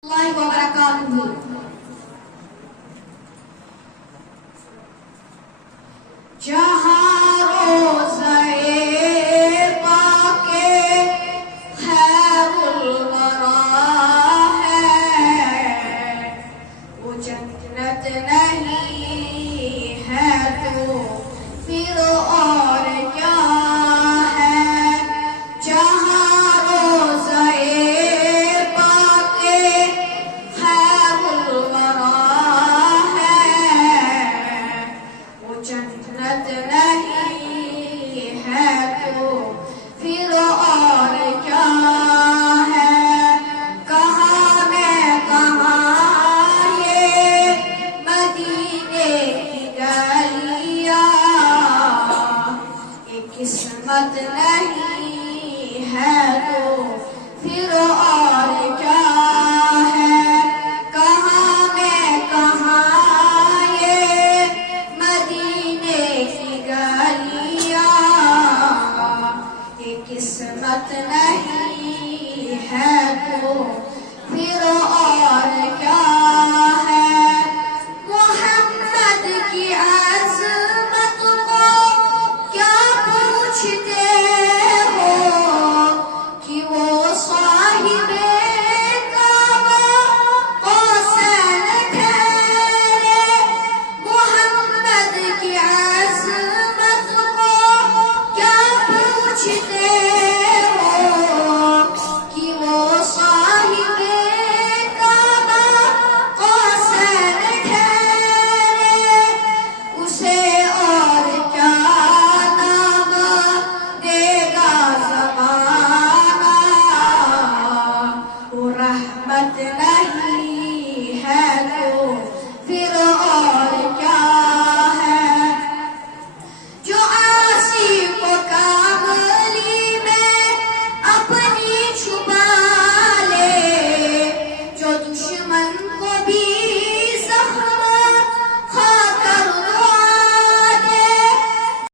Warahmatullahi wabarakatuh. जहाँ रोज़े पाके खैरुल वरा है, वो जन्नत नहीं है तो फिर और क्या है। जहाँ रोज़े पाके खैरुल वरा है, वो जन्नत नहीं है तो फिर और क्या है। कहाँ मैं कहाँ ये मदीने की गलियाँ, ये किस्मत नहीं है तो फिर और क्या है। कहाँ मैं कहाँ ये मदीने की गलियाँ, ये किस्मत नहीं है तो फिर और क्या है। मोहम्मद की अज़मत को क्या पूछते हो कि वो साहिबे काबा हुसैन ठहरे। मोहम्मद की अज़मत को क्या पूछते हो कि वो साहिबे काबा हुसैन ठहरे। उसे और क्या नाम देगा ज़माना, वो रहमत नहीं